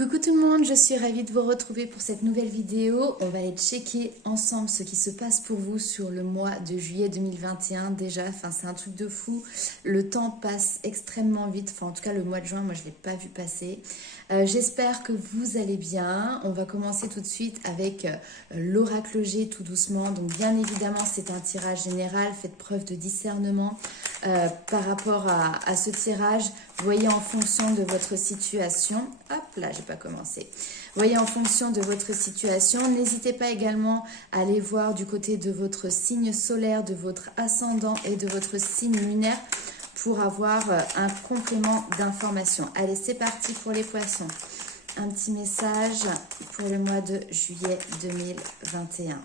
Coucou tout le monde, je suis ravie de vous retrouver pour cette nouvelle vidéo. On va aller checker ensemble ce qui se passe pour vous sur le mois de juillet 2021 déjà. Enfin, c'est un truc de fou. Le temps passe extrêmement vite. Enfin, en tout cas, le mois de juin, moi, je ne l'ai pas vu passer. J'espère que vous allez bien. On va commencer tout de suite avec l'oracle G tout doucement. Donc, bien évidemment, c'est un tirage général. Faites preuve de discernement par rapport à ce tirage. Voyez en fonction de votre situation. Hop là, j'ai pas commencé. Voyez en fonction de votre situation. N'hésitez pas également à aller voir du côté de votre signe solaire, de votre ascendant et de votre signe lunaire pour avoir un complément d'information. Allez, c'est parti pour les poissons. Un petit message pour le mois de juillet 2021.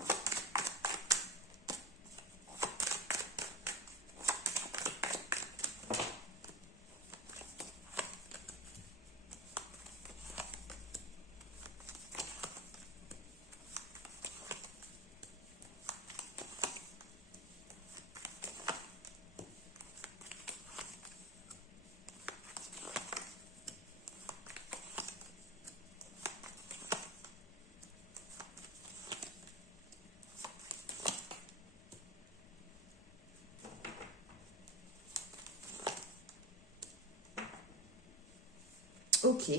Ok.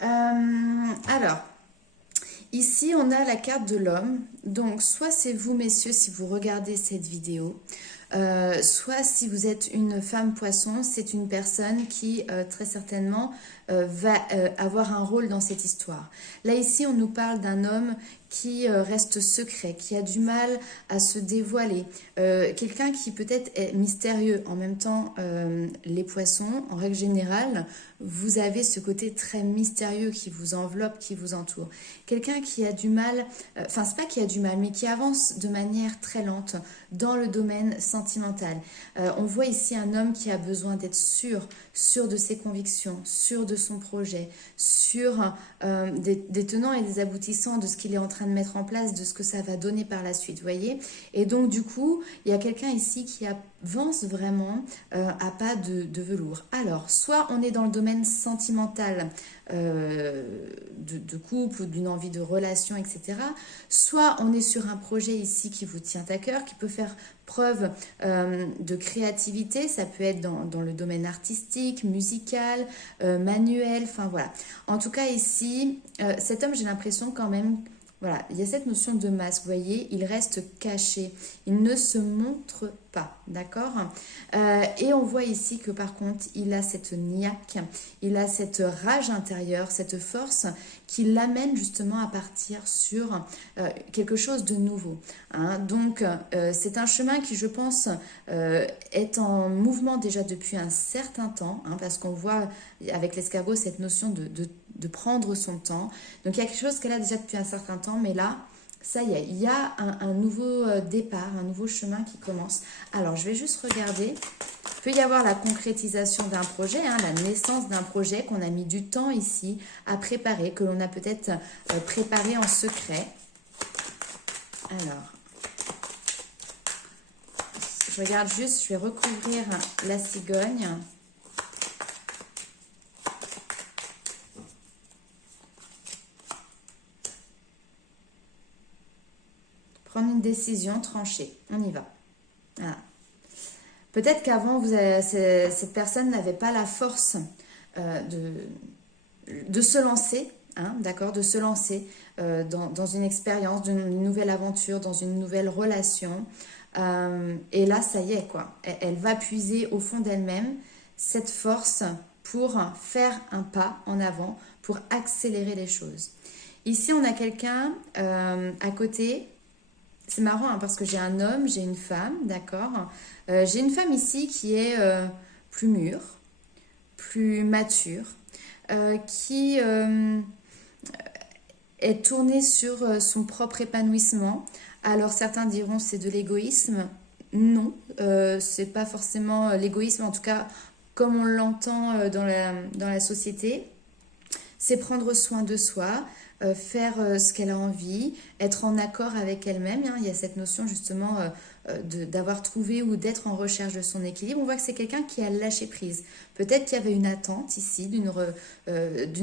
Alors, ici, on a la carte de l'homme. Donc, soit c'est vous, messieurs, si vous regardez cette vidéo, soit si vous êtes une femme poisson, c'est une personne qui, très certainement, va avoir un rôle dans cette histoire. Là, ici, on nous parle d'un homme qui reste secret, qui a du mal à se dévoiler. Quelqu'un qui peut-être est mystérieux. En même temps, les poissons, en règle générale, vous avez ce côté très mystérieux qui vous enveloppe, qui vous entoure. Quelqu'un qui a du mal, enfin c'est pas qui a du mal, mais qui avance de manière très lente dans le domaine sentimental. On voit ici un homme qui a besoin d'être sûr de ses convictions, sûr de son projet, sûr des tenants et des aboutissants de ce qu'il est en train de mettre en place, de ce que ça va donner par la suite, vous voyez. Et donc du coup, il y a quelqu'un ici qui avance vraiment à pas de velours. Alors, soit on est dans le domaine sentimental de couple ou d'une envie de relation, etc. Soit on est sur un projet ici qui vous tient à cœur, qui peut faire preuve de créativité, ça peut être dans le domaine artistique, musical, manuel, enfin voilà. En tout cas ici, cet homme, j'ai l'impression quand même, voilà, il y a cette notion de masque, vous voyez, il reste caché, il ne se montre pas, d'accord. Et on voit ici que par contre, il a cette niaque, il a cette rage intérieure, cette force qui l'amène justement à partir sur quelque chose de nouveau. Hein. Donc, c'est un chemin qui, je pense, est en mouvement déjà depuis un certain temps, hein, parce qu'on voit avec l'escargot cette notion de prendre son temps. Donc, il y a quelque chose qu'elle a déjà depuis un certain temps, mais là, ça y est, il y a un nouveau départ, un nouveau chemin qui commence. Alors, je vais juste regarder. Il peut y avoir la concrétisation d'un projet, hein, la naissance d'un projet qu'on a mis du temps ici à préparer, que l'on a peut-être préparé en secret. Alors, je regarde juste, je vais recouvrir la cigogne. Prendre une décision tranchée. On y va. Voilà. Peut-être qu'avant, cette personne n'avait pas la force de se lancer, hein, d'accord, de se lancer dans une expérience, dans une nouvelle aventure, dans une nouvelle relation. Et là, ça y est, quoi. Elle va puiser au fond d'elle-même cette force pour faire un pas en avant, pour accélérer les choses. Ici, on a quelqu'un à côté. C'est marrant hein, parce que j'ai un homme, j'ai une femme, d'accord. J'ai une femme ici qui est plus mûre, plus mature, qui est tournée sur son propre épanouissement. Alors certains diront c'est de l'égoïsme. Non, c'est pas forcément l'égoïsme, en tout cas comme on l'entend dans la société. C'est prendre soin de soi, faire ce qu'elle a envie, être en accord avec elle-même. Hein. Il y a cette notion justement d'avoir trouvé ou d'être en recherche de son équilibre. On voit que c'est quelqu'un qui a lâché prise. Peut-être qu'il y avait une attente ici d'une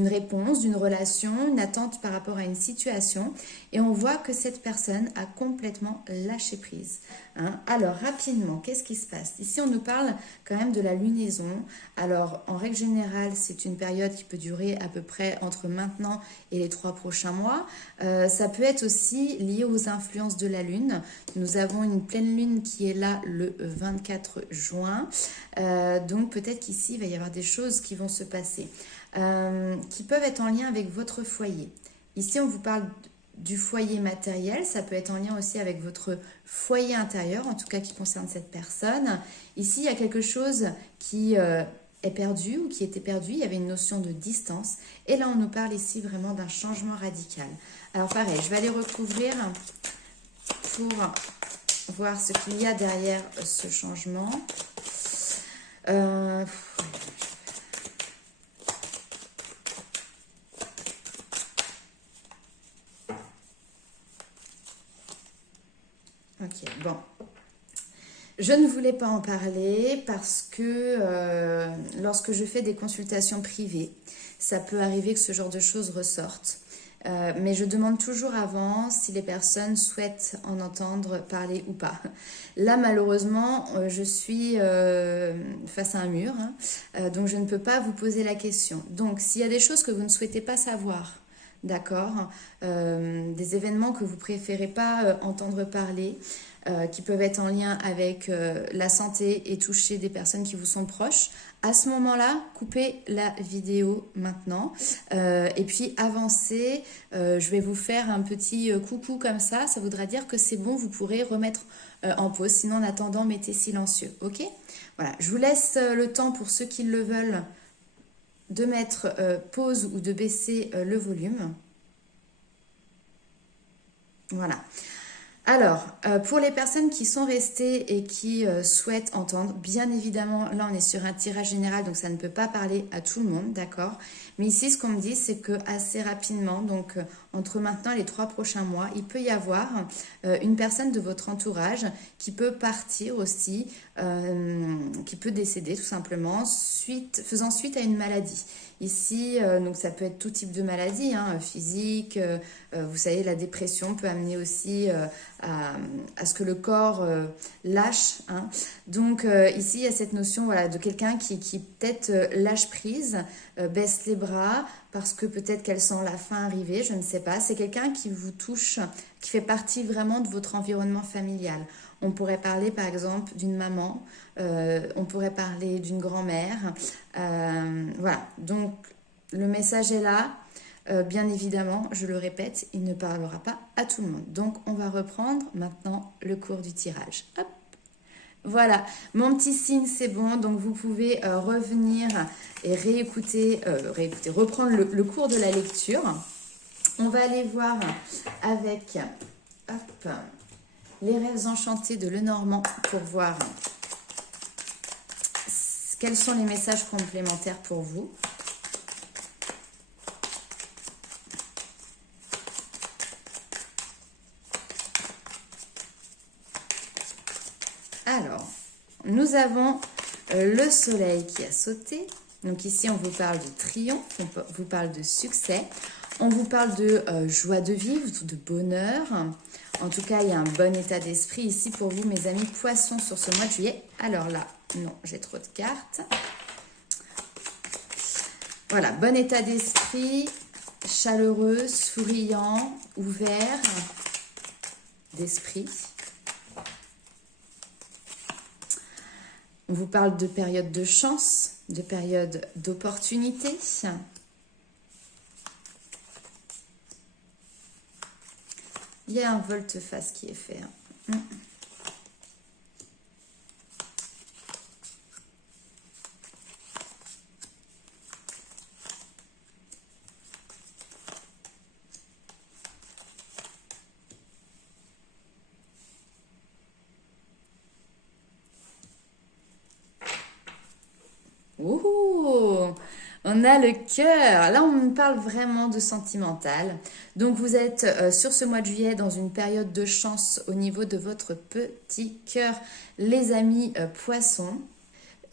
réponse, d'une relation, une attente par rapport à une situation. Et on voit que cette personne a complètement lâché prise. Hein. Alors, rapidement, qu'est-ce qui se passe? Ici, on nous parle quand même de la lunaison. Alors, en règle générale, c'est une période qui peut durer à peu près entre maintenant et les 3 prochains mois. Ça peut être aussi lié aux influences de la Lune. Nous avons une pleine Lune qui est là le 24 juin. Donc, peut-être qu'ici, il va y avoir des choses qui vont se passer, qui peuvent être en lien avec votre foyer. Ici, on vous parle du foyer matériel, ça peut être en lien aussi avec votre foyer intérieur, en tout cas qui concerne cette personne. Ici, il y a quelque chose qui est perdu ou qui était perdu, il y avait une notion de distance. Et là, on nous parle ici vraiment d'un changement radical. Alors pareil, je vais aller recouvrir pour voir ce qu'il y a derrière ce changement. Ok, bon. Je ne voulais pas en parler parce que lorsque je fais des consultations privées, ça peut arriver que ce genre de choses ressortent. Mais je demande toujours avant si les personnes souhaitent en entendre parler ou pas. Là, malheureusement, je suis face à un mur, hein, donc je ne peux pas vous poser la question. Donc, s'il y a des choses que vous ne souhaitez pas savoir, d'accord, des événements que vous préférez pas entendre parler, qui peuvent être en lien avec la santé et toucher des personnes qui vous sont proches. À ce moment-là, coupez la vidéo maintenant et puis avancez. Je vais vous faire un petit coucou comme ça voudra dire que c'est bon, vous pourrez remettre en pause. Sinon, en attendant, mettez silencieux, ok? Voilà, je vous laisse le temps pour ceux qui le veulent de mettre pause ou de baisser le volume. Voilà. Alors, pour les personnes qui sont restées et qui souhaitent entendre, bien évidemment, là on est sur un tirage général, donc ça ne peut pas parler à tout le monde, d'accord? Mais ici, ce qu'on me dit, c'est que assez rapidement, donc entre maintenant et les 3 prochains mois, il peut y avoir une personne de votre entourage qui peut partir aussi, qui peut décéder tout simplement, faisant suite à une maladie. Ici, donc ça peut être tout type de maladie, hein, physique, vous savez, la dépression peut amener aussi à ce que le corps lâche. Hein. Donc ici, il y a cette notion voilà, de quelqu'un qui peut-être lâche prise, baisse les bras, parce que peut-être qu'elle sent la fin arriver, je ne sais pas. C'est quelqu'un qui vous touche, qui fait partie vraiment de votre environnement familial. On pourrait parler par exemple d'une maman, on pourrait parler d'une grand-mère. Voilà, donc le message est là. Bien évidemment, je le répète, il ne parlera pas à tout le monde. Donc, on va reprendre maintenant le cours du tirage. Hop. Voilà, mon petit signe, c'est bon. Donc, vous pouvez revenir et reprendre le cours de la lecture. On va aller voir avec les rêves enchantés de Lenormand pour voir quels sont les messages complémentaires pour vous. Alors, nous avons le soleil qui a sauté. Donc ici, on vous parle de triomphe, on vous parle de succès, on vous parle de joie de vivre, de bonheur. En tout cas, il y a un bon état d'esprit ici pour vous, mes amis poissons, sur ce mois de juillet. Alors là, non, j'ai trop de cartes. Voilà, bon état d'esprit, chaleureux, souriant, ouvert d'esprit. On vous parle de période de chance, de période d'opportunité. Il y a un volte-face qui est fait. Ouh, on On a le cœur. Là, on me parle vraiment de sentimental. Donc, vous êtes sur ce mois de juillet dans une période de chance au niveau de votre petit cœur, les amis poissons.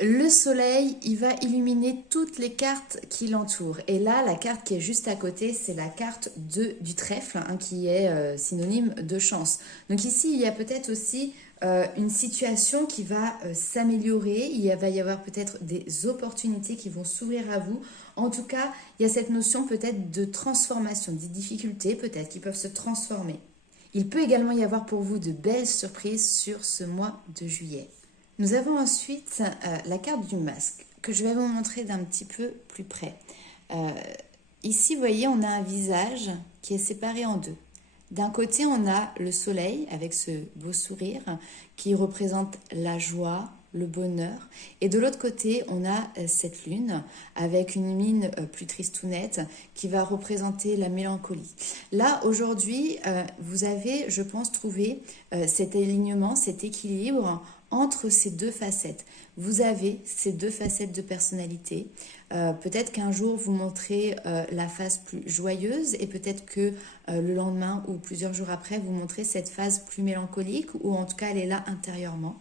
Le soleil, il va illuminer toutes les cartes qui l'entourent. Et là, la carte qui est juste à côté, c'est la carte du trèfle, hein, qui est synonyme de chance. Donc ici, il y a peut-être aussi une situation qui va s'améliorer. Va y avoir peut-être des opportunités qui vont s'ouvrir à vous. En tout cas, il y a cette notion peut-être de transformation, des difficultés peut-être qui peuvent se transformer. Il peut également y avoir pour vous de belles surprises sur ce mois de juillet. Nous avons ensuite la carte du masque que je vais vous montrer d'un petit peu plus près. Ici, vous voyez, on a un visage qui est séparé en deux. D'un côté, on a le soleil avec ce beau sourire qui représente la joie, le bonheur. Et de l'autre côté, on a cette lune avec une mine plus tristounette qui va représenter la mélancolie. Là, aujourd'hui, vous avez, je pense, trouvé cet alignement, cet équilibre entre ces deux facettes. Vous avez ces deux facettes de personnalité. Peut-être qu'un jour, vous montrez la face plus joyeuse et peut-être que le lendemain ou plusieurs jours après, vous montrez cette phase plus mélancolique ou en tout cas, elle est là intérieurement.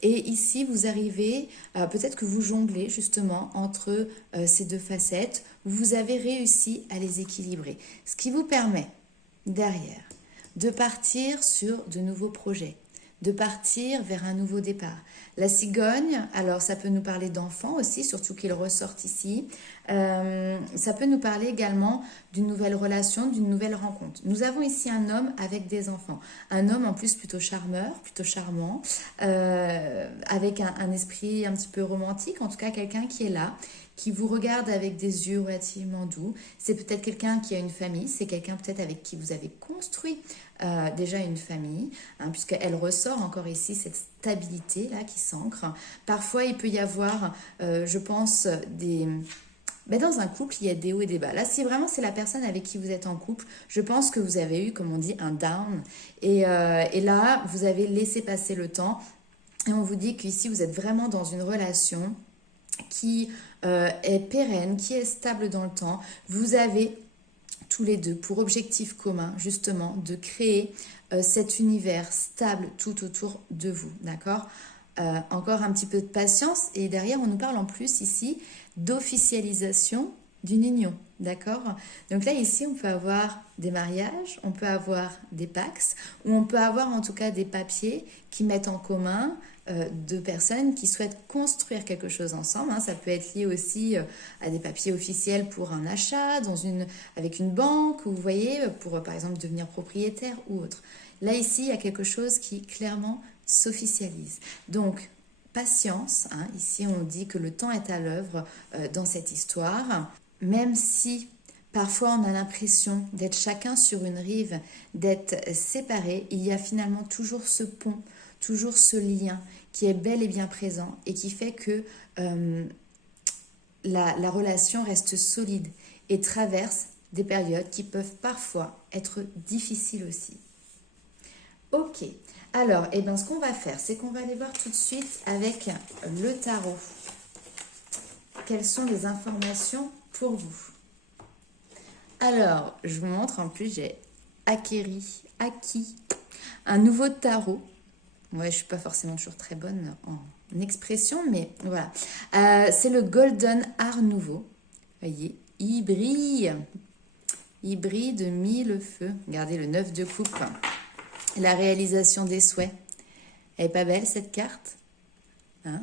Et ici, vous arrivez, peut-être que vous jonglez justement entre ces deux facettes. Vous avez réussi à les équilibrer. Ce qui vous permet, derrière, de partir sur de nouveaux projets, de partir vers un nouveau départ. La cigogne, alors ça peut nous parler d'enfants aussi, surtout qu'ils ressortent ici. Ça peut nous parler également d'une nouvelle relation, d'une nouvelle rencontre. Nous avons ici un homme avec des enfants. Un homme en plus plutôt charmeur, plutôt charmant, avec un esprit un petit peu romantique, en tout cas quelqu'un qui est là, qui vous regarde avec des yeux relativement doux. C'est peut-être quelqu'un qui a une famille, c'est quelqu'un peut-être avec qui vous avez construit déjà une famille, hein, puisqu'elle ressort encore ici cette stabilité là qui s'ancre. Parfois il peut y avoir, je pense, dans un couple, il y a des hauts et des bas. Là, si vraiment c'est la personne avec qui vous êtes en couple, je pense que vous avez eu, comme on dit, un down. Et là, vous avez laissé passer le temps. Et on vous dit qu'ici, vous êtes vraiment dans une relation qui est pérenne, qui est stable dans le temps. Vous avez tous les deux pour objectif commun, justement, de créer cet univers stable tout autour de vous, d'accord ? Encore un petit peu de patience et derrière, on nous parle en plus ici d'officialisation d'une union, d'accord? Donc là, ici, on peut avoir des mariages, on peut avoir des pax, ou on peut avoir en tout cas des papiers qui mettent en commun deux personnes qui souhaitent construire quelque chose ensemble. Hein. Ça peut être lié aussi à des papiers officiels pour un achat avec une banque, ou vous voyez, pour par exemple devenir propriétaire ou autre. Là, ici, il y a quelque chose qui clairement s'officialise. Donc, patience. Hein. Ici, on dit que le temps est à l'œuvre dans cette histoire. Même si parfois on a l'impression d'être chacun sur une rive, d'être séparés, il y a finalement toujours ce pont, toujours ce lien qui est bel et bien présent et qui fait que la relation reste solide et traverse des périodes qui peuvent parfois être difficiles aussi. Ok, alors ce qu'on va faire, c'est qu'on va aller voir tout de suite avec le tarot. Quelles sont les informations pour vous? Alors, je vous montre, en plus j'ai acquis un nouveau tarot. Ouais, je ne suis pas forcément toujours très bonne en expression, mais voilà. C'est le Golden Art Nouveau. Vous voyez, il brille de mille feux. Regardez le 9 de coupe, la réalisation des souhaits. Elle est pas belle cette carte, hein?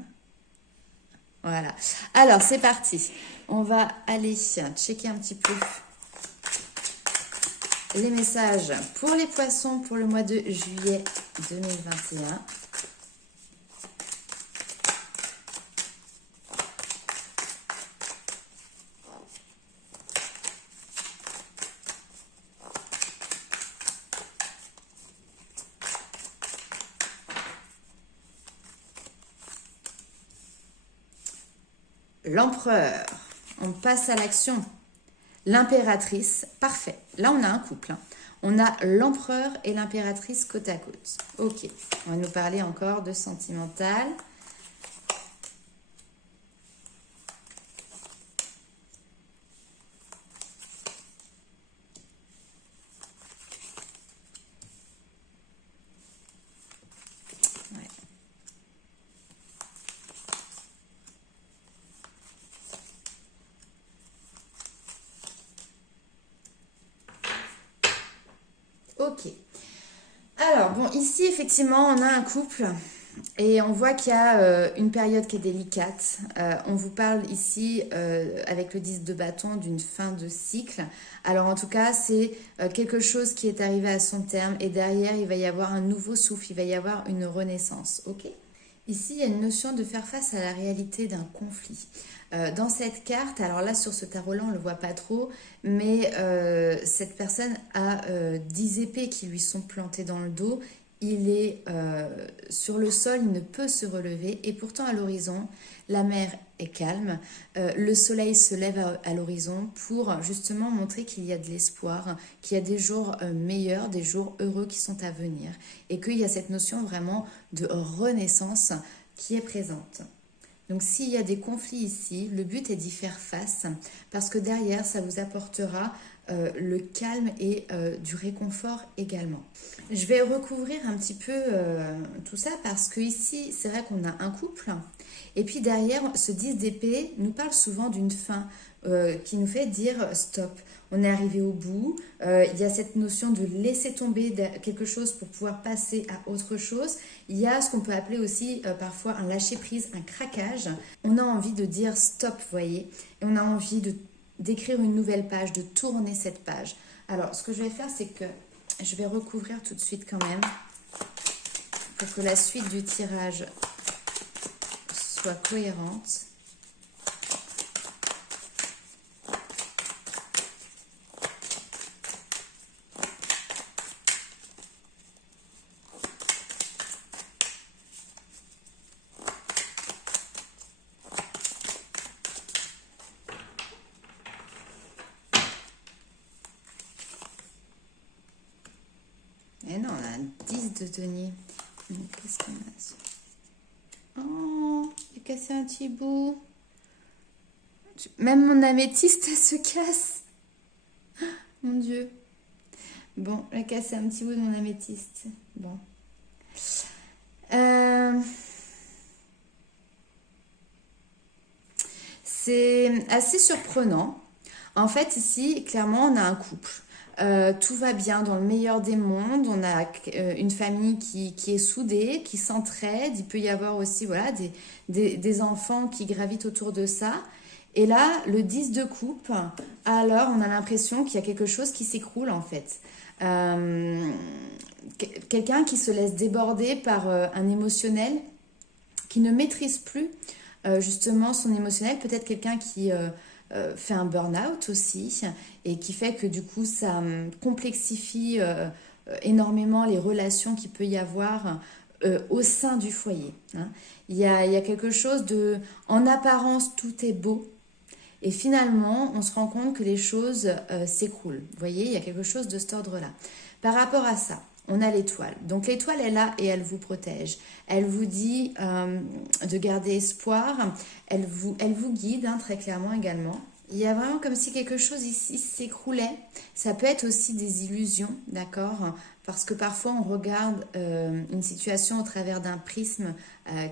Voilà. Alors, c'est parti. On va aller checker un petit peu les messages pour les poissons pour le mois de juillet 2021. L'empereur, on passe à l'action. L'impératrice, parfait. Là, on a un couple. Hein. On a l'empereur et l'impératrice côte à côte. Ok, on va nous parler encore de sentimental. Ok. Alors, bon, ici, effectivement, on a un couple et on voit qu'il y a une période qui est délicate. On vous parle ici, avec le 10 de bâton, d'une fin de cycle. Alors, en tout cas, c'est quelque chose qui est arrivé à son terme et derrière, il va y avoir un nouveau souffle, il va y avoir une renaissance. Ok? Ici, il y a une notion de faire face à la réalité d'un conflit. Dans cette carte, alors là sur ce tarot-là, on ne le voit pas trop, mais cette personne a 10 épées qui lui sont plantées dans le dos. Il est sur le sol, il ne peut se relever et pourtant à l'horizon, la mer est calme. Le soleil se lève à l'horizon pour justement montrer qu'il y a de l'espoir, qu'il y a des jours meilleurs, des jours heureux qui sont à venir et qu'il y a cette notion vraiment de renaissance qui est présente. Donc s'il y a des conflits ici, le but est d'y faire face parce que derrière, ça vous apportera le calme et du réconfort également. Je vais recouvrir un petit peu tout ça parce que ici, c'est vrai qu'on a un couple et puis derrière, ce 10 d'épée nous parle souvent d'une fin qui nous fait dire stop. On est arrivé au bout, il y a cette notion de laisser tomber quelque chose pour pouvoir passer à autre chose. Il y a ce qu'on peut appeler aussi parfois un lâcher-prise, un craquage. On a envie de dire stop, vous voyez, et on a envie d'écrire une nouvelle page, de tourner cette page. Alors, ce que je vais faire, c'est que je vais recouvrir tout de suite quand même pour que la suite du tirage soit cohérente. Et non, on a un 10 de denier. Qu'est-ce qu'on a? Oh, j'ai cassé un petit bout. Même mon améthyste, elle se casse. Mon Dieu. Bon, j'ai cassé un petit bout de mon améthyste. Bon. C'est assez surprenant. En fait, ici, clairement, on a un couple. Tout va bien dans le meilleur des mondes. On a une famille qui est soudée, qui s'entraide. Il peut y avoir aussi voilà, des enfants qui gravitent autour de ça. Et là, le 10 de coupe, alors on a l'impression qu'il y a quelque chose qui s'écroule en fait. Quelqu'un qui se laisse déborder par un émotionnel, qui ne maîtrise plus justement son émotionnel. Peut-être quelqu'un qui fait un burn-out aussi et qui fait que du coup ça complexifie énormément les relations qu'il peut y avoir au sein du foyer. Hein. Il y a quelque chose de... En apparence, tout est beau. Et finalement, on se rend compte que les choses s'écroulent. Vous voyez, il y a quelque chose de cet ordre-là. Par rapport à ça, on a l'étoile. Donc l'étoile est là et elle vous protège. Elle vous dit de garder espoir. Elle vous guide hein, très clairement également. Il y a vraiment comme si quelque chose ici s'écroulait. Ça peut être aussi des illusions, d'accord? Parce que parfois on regarde une situation au travers d'un prisme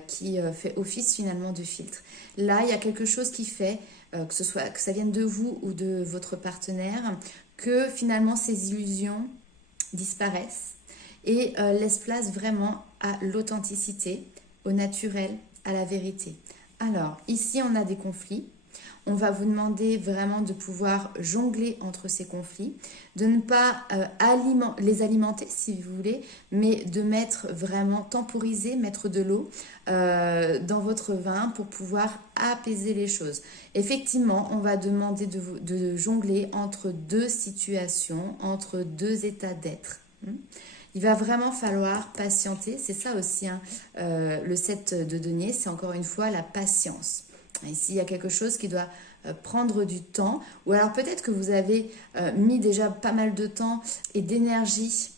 qui fait office finalement de filtre. Là, il y a quelque chose qui fait que ça vienne de vous ou de votre partenaire, que finalement ces illusions disparaissent et laissent place vraiment à l'authenticité, au naturel, à la vérité. Alors, ici, on a des conflits. On va vous demander vraiment de pouvoir jongler entre ces conflits, de ne pas les alimenter si vous voulez, mais de mettre vraiment, temporiser, mettre de l'eau dans votre vin pour pouvoir apaiser les choses. Effectivement, on va demander de jongler entre deux situations, entre deux états d'être. Il va vraiment falloir patienter, c'est ça aussi, hein, le 7 de denier, c'est encore une fois la patience. Ici, il y a quelque chose qui doit prendre du temps, ou alors peut-être que vous avez mis déjà pas mal de temps et d'énergie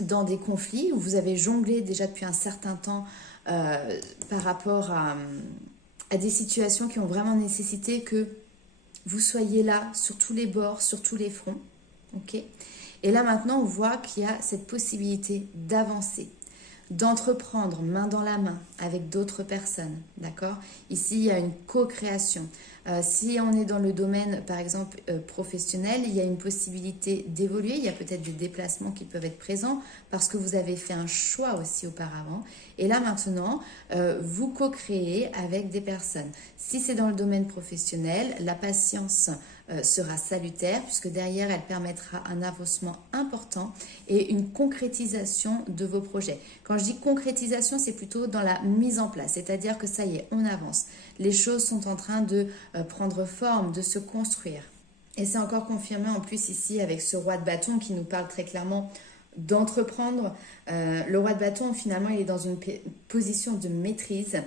dans des conflits, où vous avez jonglé déjà depuis un certain temps par rapport à des situations qui ont vraiment nécessité que vous soyez là sur tous les bords, sur tous les fronts. Ok ? Et là maintenant, on voit qu'il y a cette possibilité d'avancer, d'entreprendre main dans la main avec d'autres personnes, d'accord? Ici, il y a une co-création. Si on est dans le domaine, par exemple, professionnel, il y a une possibilité d'évoluer. Il y a peut-être des déplacements qui peuvent être présents parce que vous avez fait un choix aussi auparavant. Et là, maintenant, vous co-créez avec des personnes. Si c'est dans le domaine professionnel, la patience sera salutaire puisque derrière, elle permettra un avancement important et une concrétisation de vos projets. Quand je dis concrétisation, c'est plutôt dans la mise en place, c'est-à-dire que ça y est, on avance. Les choses sont en train de prendre forme, de se construire. Et c'est encore confirmé en plus ici avec ce roi de bâton qui nous parle très clairement d'entreprendre. Le roi de bâton, finalement, il est dans une position de maîtrise.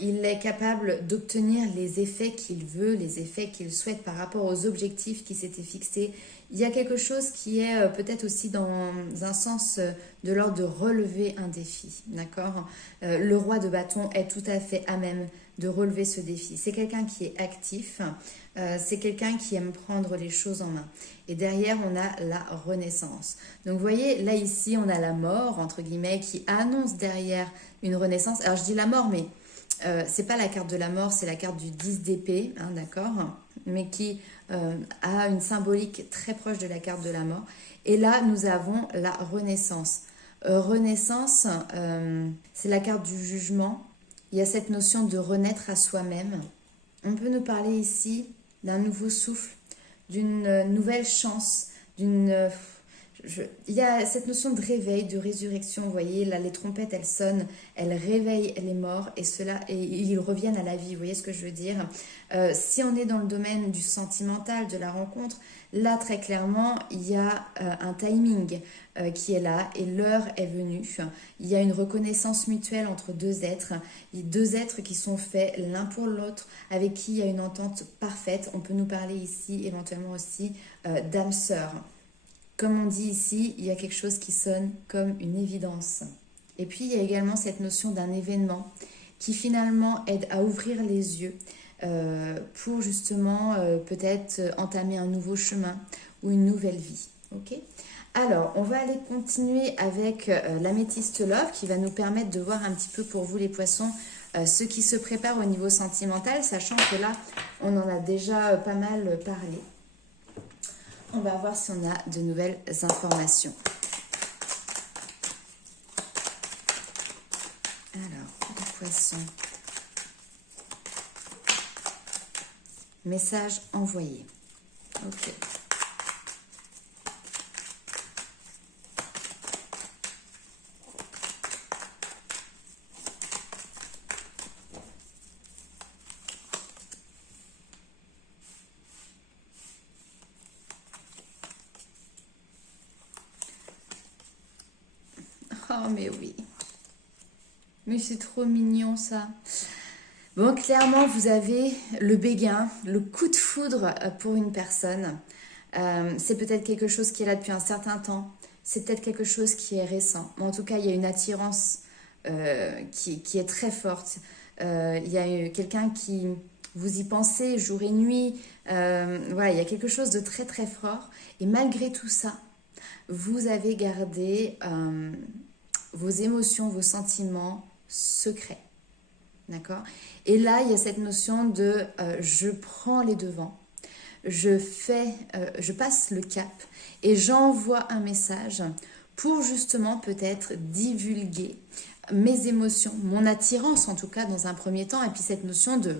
Il est capable d'obtenir les effets qu'il veut, les effets qu'il souhaite par rapport aux objectifs qui s'étaient fixés. Il y a quelque chose qui est peut-être aussi dans un sens de l'ordre de relever un défi, d'accord? Le roi de bâton est tout à fait à même de relever ce défi. C'est quelqu'un qui est actif, c'est quelqu'un qui aime prendre les choses en main. Et derrière, on a la renaissance. Donc, vous voyez, là, ici, on a la mort, entre guillemets, qui annonce derrière une renaissance. Alors, je dis la mort, mais c'est pas la carte de la mort, c'est la carte du 10 d'épée, hein, d'accord? Mais qui a une symbolique très proche de la carte de la mort. Et là, nous avons la renaissance. Renaissance, c'est la carte du jugement. Il y a cette notion de renaître à soi-même. On peut nous parler ici d'un nouveau souffle, d'une nouvelle chance, il y a cette notion de réveil, de résurrection. Vous voyez, là, les trompettes, elles sonnent, elles réveillent les morts et ils reviennent à la vie. Vous voyez ce que je veux dire? Si on est dans le domaine du sentimental, de la rencontre, là, très clairement, il y a un timing qui est là et l'heure est venue. Il y a une reconnaissance mutuelle entre deux êtres qui sont faits l'un pour l'autre, avec qui il y a une entente parfaite. On peut nous parler ici éventuellement aussi d'âme sœur. Comme on dit ici, il y a quelque chose qui sonne comme une évidence. Et puis, il y a également cette notion d'un événement qui finalement aide à ouvrir les yeux pour justement peut-être entamer un nouveau chemin ou une nouvelle vie. Ok ? Alors, on va aller continuer avec l'améthyste love qui va nous permettre de voir un petit peu pour vous les poissons ce qui se prépare au niveau sentimental, sachant que là, on en a déjà pas mal parlé. On va voir si on a de nouvelles informations. Alors, les poissons. Message envoyé. Ok. Oh, mais oui. Mais c'est trop mignon, ça. Bon, clairement, vous avez le béguin, le coup de foudre pour une personne. C'est peut-être quelque chose qui est là depuis un certain temps. C'est peut-être quelque chose qui est récent. Mais en tout cas, il y a une attirance qui est très forte. Il y a quelqu'un qui... Vous y pensez jour et nuit. Voilà, il y a quelque chose de très, très fort. Et malgré tout ça, vous avez gardé... vos émotions, vos sentiments secrets. D'accord? Et là, il y a cette notion de je prends les devants, je passe le cap et j'envoie un message pour justement peut-être divulguer mes émotions, mon attirance en tout cas dans un premier temps, et puis cette notion de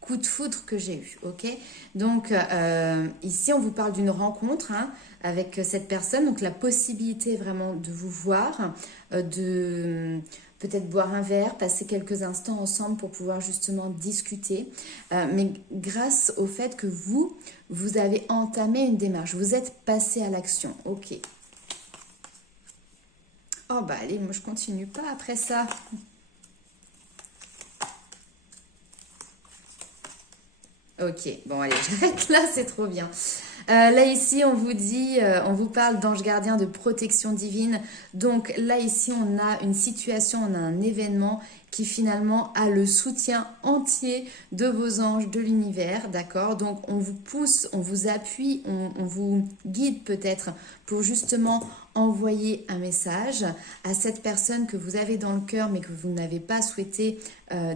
coup de foudre que j'ai eu. Ok? Donc ici, on vous parle d'une rencontre avec cette personne, donc la possibilité vraiment de vous voir, de peut-être boire un verre, passer quelques instants ensemble pour pouvoir justement discuter, mais grâce au fait que vous avez entamé une démarche, vous êtes passé à l'action. Ok. Oh bah allez, moi je continue pas après ça. Ok, bon allez, j'arrête là, c'est trop bien. Là ici, on vous dit, on vous parle d'ange gardien, de protection divine. Donc là ici, on a une situation, on a un événement qui finalement a le soutien entier de vos anges, de l'univers, d'accord? Donc on vous pousse, on vous appuie, on vous guide peut-être pour justement envoyer un message à cette personne que vous avez dans le cœur mais que vous n'avez pas souhaité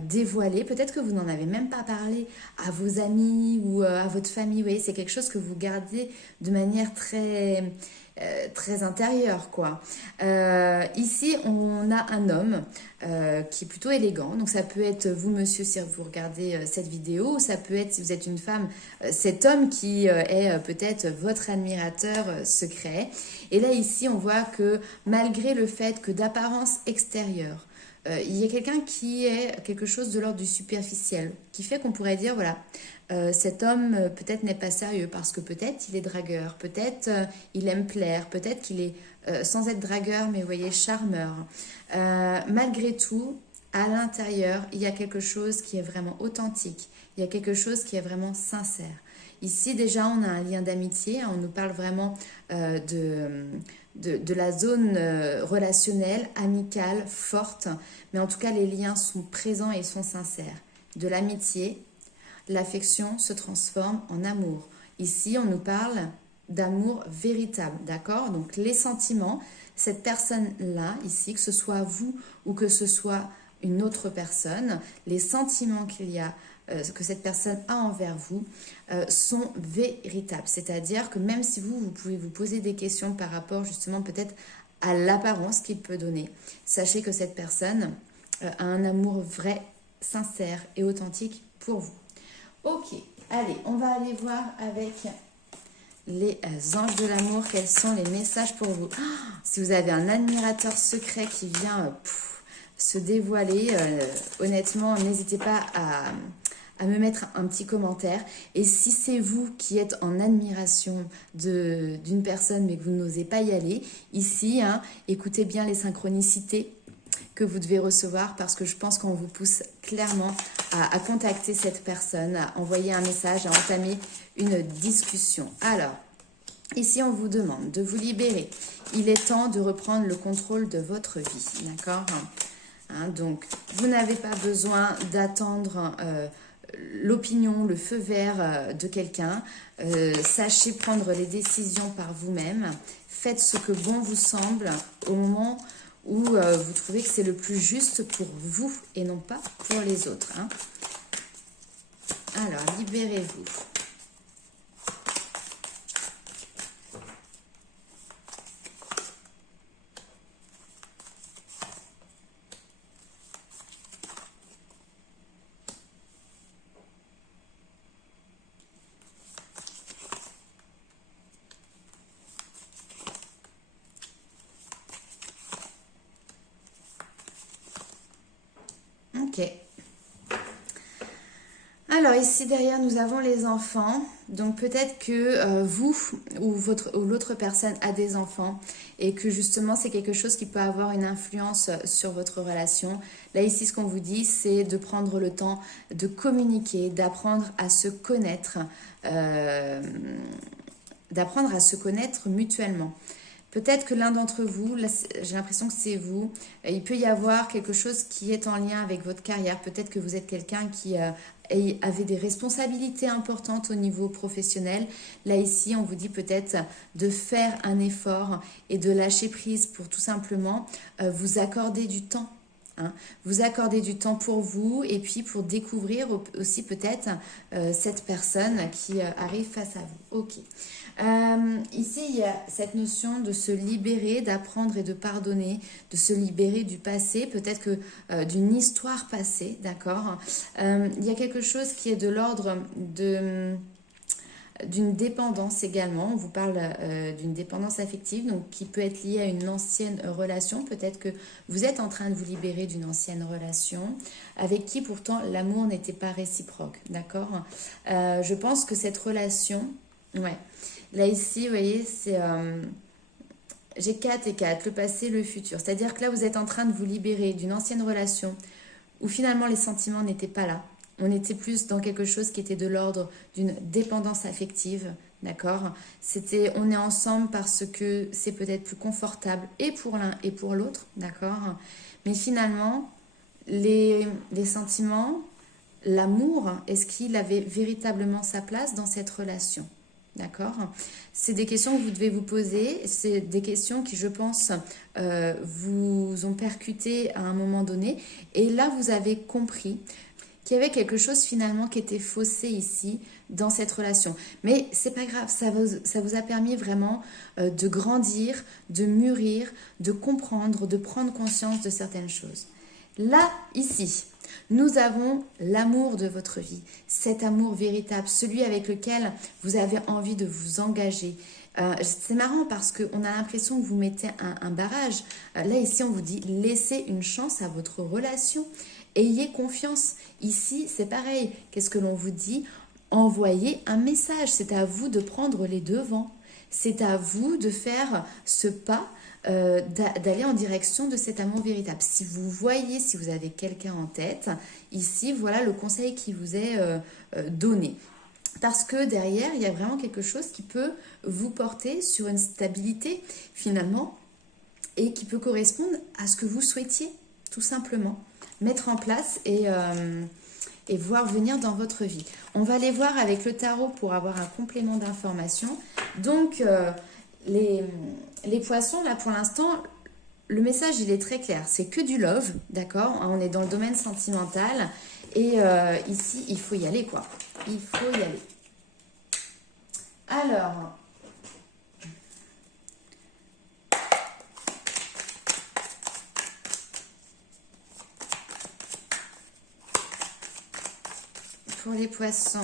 dévoiler. Peut-être que vous n'en avez même pas parlé à vos amis ou à votre famille. Vous voyez, c'est quelque chose que vous gardez de manière très intérieure, quoi. Ici, on a un homme qui est plutôt élégant. Donc, ça peut être vous, monsieur, si vous regardez cette vidéo, ou ça peut être, si vous êtes une femme, cet homme qui est peut-être votre admirateur secret. Et là, ici, on voit que malgré le fait que d'apparence extérieure, il y a quelqu'un qui est quelque chose de l'ordre du superficiel, qui fait qu'on pourrait dire, voilà, cet homme peut-être n'est pas sérieux parce que peut-être il est dragueur, peut-être il aime plaire, peut-être qu'il est sans être dragueur, mais vous voyez, charmeur. Malgré tout, à l'intérieur, il y a quelque chose qui est vraiment authentique, il y a quelque chose qui est vraiment sincère. Ici, déjà, on a un lien d'amitié, on nous parle vraiment de la zone relationnelle, amicale, forte, mais en tout cas, les liens sont présents et sont sincères. De l'amitié, l'affection se transforme en amour. Ici, on nous parle d'amour véritable, d'accord? Donc, les sentiments, cette personne-là, ici, que ce soit vous ou que ce soit une autre personne, les sentiments qu'il y a, que cette personne a envers vous, sont véritables. C'est-à-dire que même si vous pouvez vous poser des questions par rapport justement peut-être à l'apparence qu'il peut donner, sachez que cette personne a un amour vrai, sincère et authentique pour vous. Ok, allez, on va aller voir avec les anges de l'amour quels sont les messages pour vous. Si vous avez un admirateur secret qui vient se dévoiler, honnêtement, n'hésitez pas à me mettre un petit commentaire. Et si c'est vous qui êtes en admiration d'une personne mais que vous n'osez pas y aller, ici, écoutez bien les synchronicités que vous devez recevoir parce que je pense qu'on vous pousse clairement à contacter cette personne, à envoyer un message, à entamer une discussion. Alors, ici on vous demande de vous libérer. Il est temps de reprendre le contrôle de votre vie, d'accord? Donc, vous n'avez pas besoin d'attendre l'opinion, le feu vert de quelqu'un. Sachez prendre les décisions par vous-même. Faites ce que bon vous semble au moment où vous trouvez que c'est le plus juste pour vous et non pas pour les autres. Alors, libérez-vous. Ok. Alors ici derrière nous avons les enfants, donc peut-être que vous ou l'autre personne a des enfants et que justement c'est quelque chose qui peut avoir une influence sur votre relation. Là ici ce qu'on vous dit c'est de prendre le temps de communiquer, d'apprendre à se connaître mutuellement. Peut-être que l'un d'entre vous, là, j'ai l'impression que c'est vous, il peut y avoir quelque chose qui est en lien avec votre carrière. Peut-être que vous êtes quelqu'un qui avait des responsabilités importantes au niveau professionnel. Là, ici, on vous dit peut-être de faire un effort et de lâcher prise pour tout simplement vous accorder du temps. Vous accordez du temps pour vous et puis pour découvrir aussi peut-être cette personne qui arrive face à vous. Ok. Ici, il y a cette notion de se libérer, d'apprendre et de pardonner, de se libérer du passé, peut-être que d'une histoire passée, d'accord. Il y a quelque chose qui est de l'ordre d'une dépendance également. On vous parle d'une dépendance affective, donc qui peut être liée à une ancienne relation. Peut-être que vous êtes en train de vous libérer d'une ancienne relation avec qui pourtant l'amour n'était pas réciproque, d'accord. Je pense que cette relation, ouais. Là ici, vous voyez, c'est j'ai 4 et 4, le passé, le futur. C'est-à-dire que là, vous êtes en train de vous libérer d'une ancienne relation où finalement les sentiments n'étaient pas là. On était plus dans quelque chose qui était de l'ordre d'une dépendance affective, d'accord? C'était on est ensemble parce que c'est peut-être plus confortable et pour l'un et pour l'autre, d'accord? Mais finalement, les sentiments, l'amour, est-ce qu'il avait véritablement sa place dans cette relation? D'accord? C'est des questions que vous devez vous poser. C'est des questions qui, je pense, vous ont percuté à un moment donné. Et là, vous avez compris qu'il y avait quelque chose finalement qui était faussé ici dans cette relation. Mais c'est pas grave, ça vous a permis vraiment de grandir, de mûrir, de comprendre, de prendre conscience de certaines choses. Là, ici, nous avons l'amour de votre vie, cet amour véritable, celui avec lequel vous avez envie de vous engager. C'est marrant parce qu'on a l'impression que vous mettez un barrage. Là, ici, on vous dit laissez une chance à votre relation. Ayez confiance. Ici, c'est pareil. Qu'est-ce que l'on vous dit? Envoyez un message. C'est à vous de prendre les devants. C'est à vous de faire ce pas, d'aller en direction de cet amour véritable. Si vous voyez, si vous avez quelqu'un en tête, ici, voilà le conseil qui vous est donné. Parce que derrière, il y a vraiment quelque chose qui peut vous porter sur une stabilité, finalement, et qui peut correspondre à ce que vous souhaitiez, tout simplement, mettre en place et voir venir dans votre vie. On va aller voir avec le tarot pour avoir un complément d'information. Donc, les poissons, là, pour l'instant, le message, il est très clair. C'est que du love, d'accord? On est dans le domaine sentimental. Et ici, il faut y aller, quoi. Il faut y aller. Alors... pour les poissons,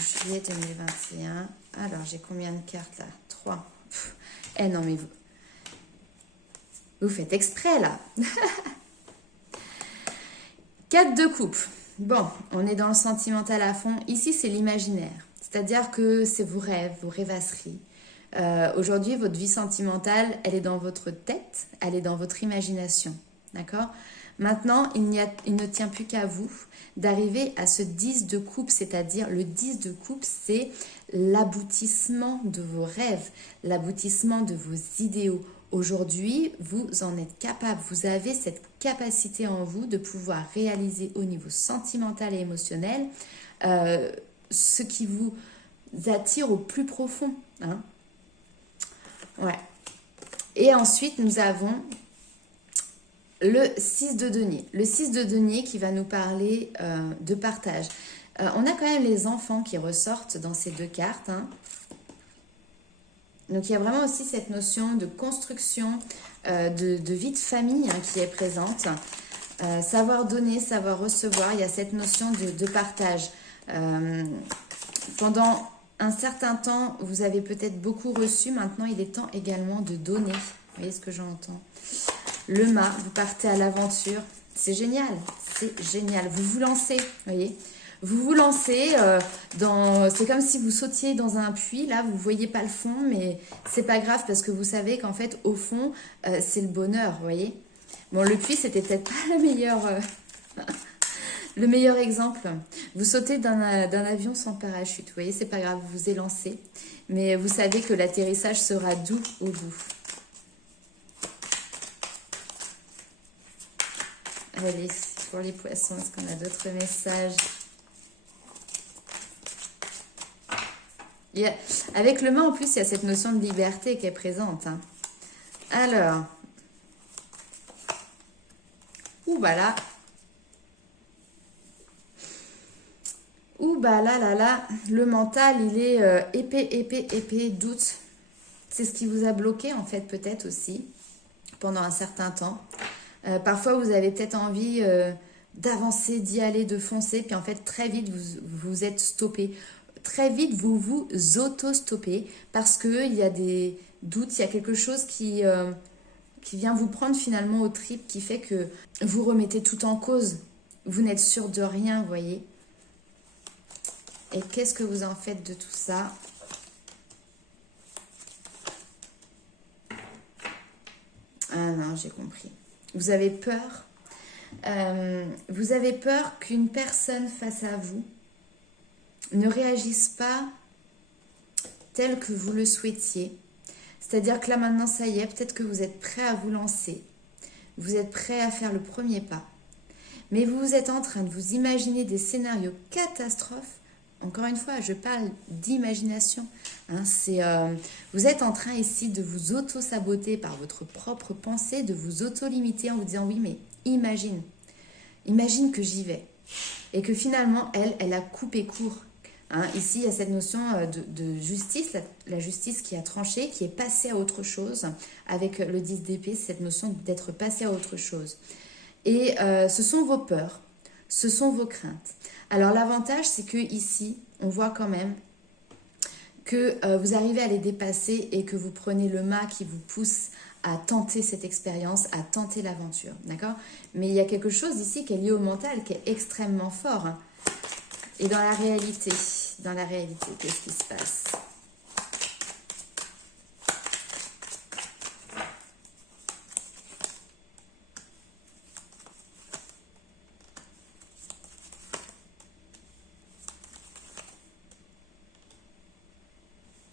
juillet 2021. Alors, j'ai combien de cartes là? 3. Eh non, mais vous faites exprès là. 4 de coupe. Bon, on est dans le sentimental à fond. Ici, c'est l'imaginaire. C'est-à-dire que c'est vos rêves, vos rêvasseries. Aujourd'hui, votre vie sentimentale, elle est dans votre tête, elle est dans votre imagination. D'accord? Maintenant, il ne tient plus qu'à vous d'arriver à ce 10 de coupe, c'est-à-dire le 10 de coupe, c'est l'aboutissement de vos rêves, l'aboutissement de vos idéaux. Aujourd'hui, vous en êtes capable, vous avez cette capacité en vous de pouvoir réaliser au niveau sentimental et émotionnel ce qui vous attire au plus profond. Hein. Ouais. Et ensuite, nous avons le 6 de denier. Le 6 de denier qui va nous parler de partage. On a quand même les enfants qui ressortent dans ces deux cartes. Hein. Donc il y a vraiment aussi cette notion de construction, de vie de famille hein, qui est présente. Savoir donner, savoir recevoir, il y a cette notion de partage. Pendant un certain temps, vous avez peut-être beaucoup reçu. Maintenant, il est temps également de donner. Vous voyez ce que j'entends? Le mât, vous partez à l'aventure. C'est génial, c'est génial. Vous vous lancez, vous voyez. Vous vous lancez dans... C'est comme si vous sautiez dans un puits. Là, vous ne voyez pas le fond, mais c'est pas grave parce que vous savez qu'en fait, au fond, c'est le bonheur, vous voyez. Bon, le puits, c'était peut-être pas la meilleure... le meilleur exemple. Vous sautez d'un avion sans parachute, vous voyez, c'est pas grave, vous vous élancez. Mais vous savez que l'atterrissage sera doux au bout. Allez, pour les poissons, est-ce qu'on a d'autres messages? Avec le mât, en plus, il y a cette notion de liberté qui est présente. Hein. Alors. Ouh, bah là. Ouh, bah là, là, là. Le mental, il est épais, doute. C'est ce qui vous a bloqué, en fait, peut-être aussi, pendant un certain temps. Parfois, vous avez peut-être envie d'avancer, d'y aller, de foncer. Puis, en fait, très vite, vous êtes stoppé. Très vite, vous vous auto-stoppez parce qu'il y a des doutes, il y a quelque chose qui vient vous prendre finalement aux tripes, qui fait que vous remettez tout en cause. Vous n'êtes sûr de rien, vous voyez. Et qu'est-ce que vous en faites de tout ça? Ah non, j'ai compris. Vous avez peur. Vous avez peur qu'une personne face à vous ne réagisse pas tel que vous le souhaitiez. C'est-à-dire que là maintenant, ça y est, peut-être que vous êtes prêt à vous lancer. Vous êtes prêt à faire le premier pas. Mais vous êtes en train de vous imaginer des scénarios catastrophes. Encore une fois, je parle d'imagination. Hein, vous êtes en train ici de vous auto-saboter par votre propre pensée, de vous auto-limiter en vous disant oui, mais imagine que j'y vais. Et que finalement, elle a coupé court. Hein, ici, il y a cette notion de justice, la justice qui a tranché, qui est passée à autre chose. Avec le 10 d'épée, cette notion d'être passé à autre chose. Et ce sont vos peurs, ce sont vos craintes. Alors l'avantage, c'est que ici, on voit quand même que vous arrivez à les dépasser et que vous prenez le mât qui vous pousse à tenter cette expérience, à tenter l'aventure, d'accord? Mais il y a quelque chose ici qui est lié au mental, qui est extrêmement fort. Hein. Et dans la réalité, qu'est-ce qui se passe?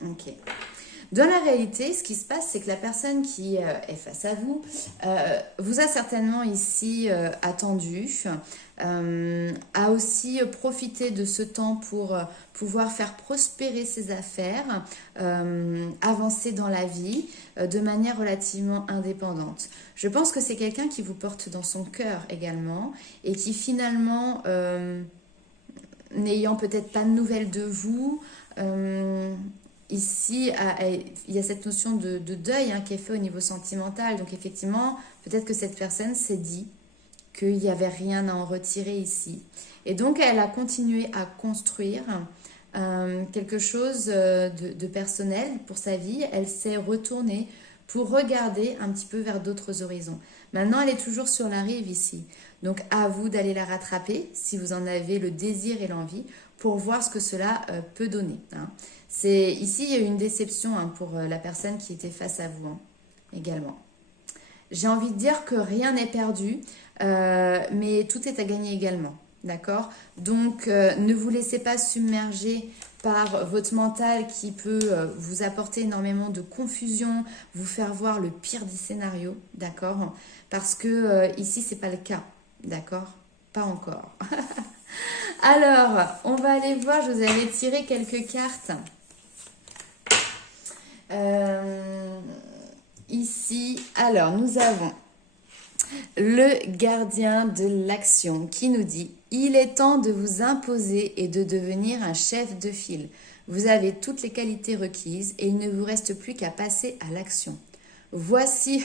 Ok. Dans la réalité, ce qui se passe, c'est que la personne qui est face à vous vous a certainement ici attendu, a aussi profité de ce temps pour pouvoir faire prospérer ses affaires, avancer dans la vie de manière relativement indépendante. Je pense que c'est quelqu'un qui vous porte dans son cœur également et qui finalement, n'ayant peut-être pas de nouvelles de vous, ici, il y a cette notion de deuil hein, qui est fait au niveau sentimental. Donc effectivement, peut-être que cette personne s'est dit qu'il n'y avait rien à en retirer ici. Et donc, elle a continué à construire quelque chose de personnel pour sa vie. Elle s'est retournée pour regarder un petit peu vers d'autres horizons. Maintenant, elle est toujours sur la rive ici. Donc, à vous d'aller la rattraper si vous en avez le désir et l'envie pour voir ce que cela peut donner. Hein. Ici, il y a eu une déception hein, pour la personne qui était face à vous hein, également. J'ai envie de dire que rien n'est perdu, mais tout est à gagner également. D'accord? Donc, ne vous laissez pas submerger par votre mental qui peut vous apporter énormément de confusion, vous faire voir le pire des scénarios. D'accord? Parce que ici, ce n'est pas le cas. D'accord? Pas encore. Alors, on va aller voir, je vous avais tiré quelques cartes. Ici, alors nous avons le gardien de l'action qui nous dit « Il est temps de vous imposer et de devenir un chef de file. Vous avez toutes les qualités requises et il ne vous reste plus qu'à passer à l'action. Voici... »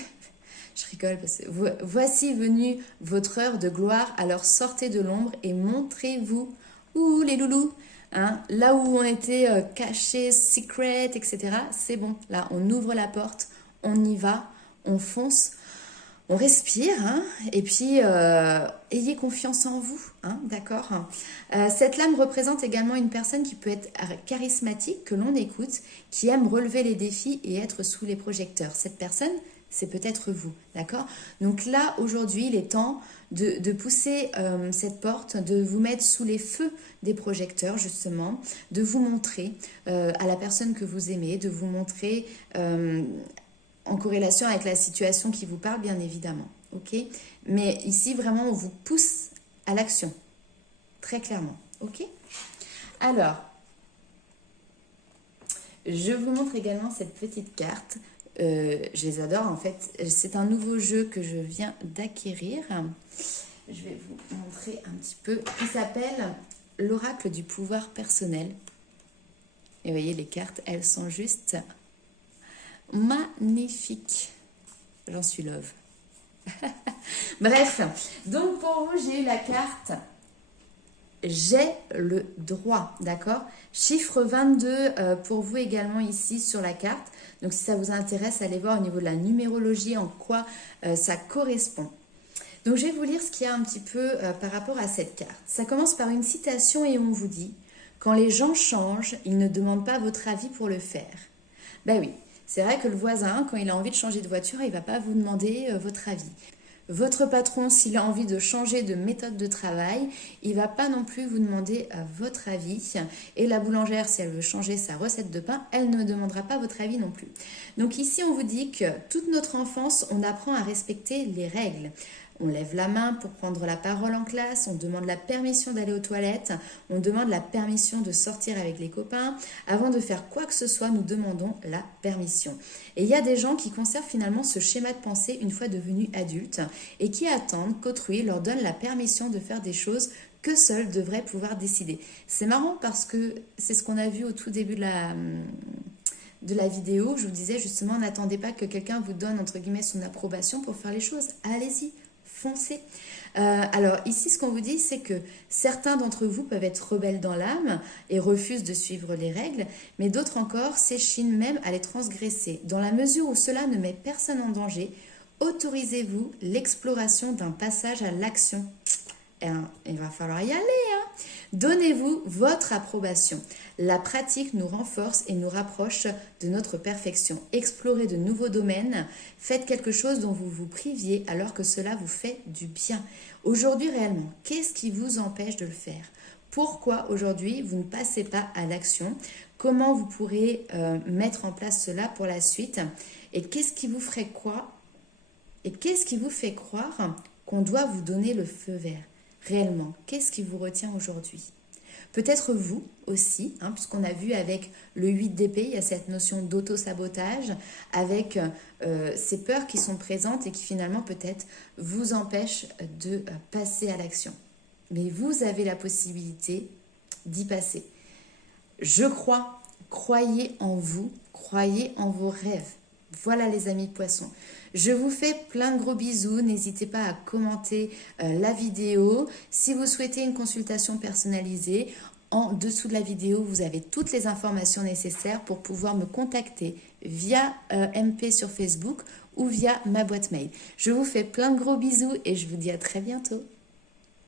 Je rigole parce que voici venue votre heure de gloire, alors sortez de l'ombre et montrez-vous. Ouh les loulous, hein, là où on était cachés, secret, etc. C'est bon, là on ouvre la porte, on y va, on fonce, on respire, hein, et puis ayez confiance en vous, hein, d'accord. Cette lame représente également une personne qui peut être charismatique, que l'on écoute, qui aime relever les défis et être sous les projecteurs. Cette personne, c'est peut-être vous, d'accord? Donc là, aujourd'hui, il est temps de pousser cette porte, de vous mettre sous les feux des projecteurs, justement, de vous montrer à la personne que vous aimez, de vous montrer en corrélation avec la situation qui vous parle, bien évidemment, ok? Mais ici, vraiment, on vous pousse à l'action, très clairement, ok? Alors, je vous montre également cette petite carte. Je les adore en fait. C'est un nouveau jeu que je viens d'acquérir. Je vais vous montrer un petit peu. Il s'appelle l'oracle du pouvoir personnel. Et vous voyez, les cartes, elles sont juste magnifiques. J'en suis love. Bref, donc pour vous, j'ai eu la carte j'ai le droit, d'accord? Chiffre 22 pour vous également ici sur la carte. Donc si ça vous intéresse, allez voir au niveau de la numérologie en quoi ça correspond. Donc je vais vous lire ce qu'il y a un petit peu par rapport à cette carte. Ça commence par une citation et on vous dit « Quand les gens changent, ils ne demandent pas votre avis pour le faire. » Ben oui, c'est vrai que le voisin, quand il a envie de changer de voiture, il ne va pas vous demander votre avis. Votre patron, s'il a envie de changer de méthode de travail, il va pas non plus vous demander votre avis. Et la boulangère, si elle veut changer sa recette de pain, elle ne demandera pas votre avis non plus. Donc ici, on vous dit que toute notre enfance, on apprend à respecter les règles. On lève la main pour prendre la parole en classe, on demande la permission d'aller aux toilettes, on demande la permission de sortir avec les copains. Avant de faire quoi que ce soit, nous demandons la permission. Et il y a des gens qui conservent finalement ce schéma de pensée une fois devenus adultes et qui attendent qu'autrui leur donne la permission de faire des choses que seuls devraient pouvoir décider. C'est marrant parce que c'est ce qu'on a vu au tout début de la vidéo. Je vous disais justement, n'attendez pas que quelqu'un vous donne entre guillemets son approbation pour faire les choses. Allez-y, foncez. Alors ici, ce qu'on vous dit, c'est que certains d'entre vous peuvent être rebelles dans l'âme et refusent de suivre les règles, mais d'autres encore s'échinent même à les transgresser. Dans la mesure où cela ne met personne en danger, autorisez-vous l'exploration d'un passage à l'action. Il va falloir y aller, hein. Donnez-vous votre approbation. La pratique nous renforce et nous rapproche de notre perfection. Explorez de nouveaux domaines. Faites quelque chose dont vous vous priviez alors que cela vous fait du bien. Aujourd'hui, réellement, qu'est-ce qui vous empêche de le faire? Pourquoi aujourd'hui vous ne passez pas à l'action? Comment vous pourrez mettre en place cela pour la suite? Et qu'est-ce qui vous ferait quoi? Et qu'est-ce qui vous fait croire qu'on doit vous donner le feu vert? Réellement, qu'est-ce qui vous retient aujourd'hui? Peut-être vous aussi, hein, puisqu'on a vu avec le 8 d'épée, il y a cette notion d'auto-sabotage, avec ces peurs qui sont présentes et qui finalement peut-être vous empêchent de passer à l'action. Mais vous avez la possibilité d'y passer. Je crois, croyez en vous, croyez en vos rêves. Voilà les amis poissons. Je vous fais plein de gros bisous. N'hésitez pas à commenter la vidéo. Si vous souhaitez une consultation personnalisée, en dessous de la vidéo, vous avez toutes les informations nécessaires pour pouvoir me contacter via MP sur Facebook ou via ma boîte mail. Je vous fais plein de gros bisous et je vous dis à très bientôt.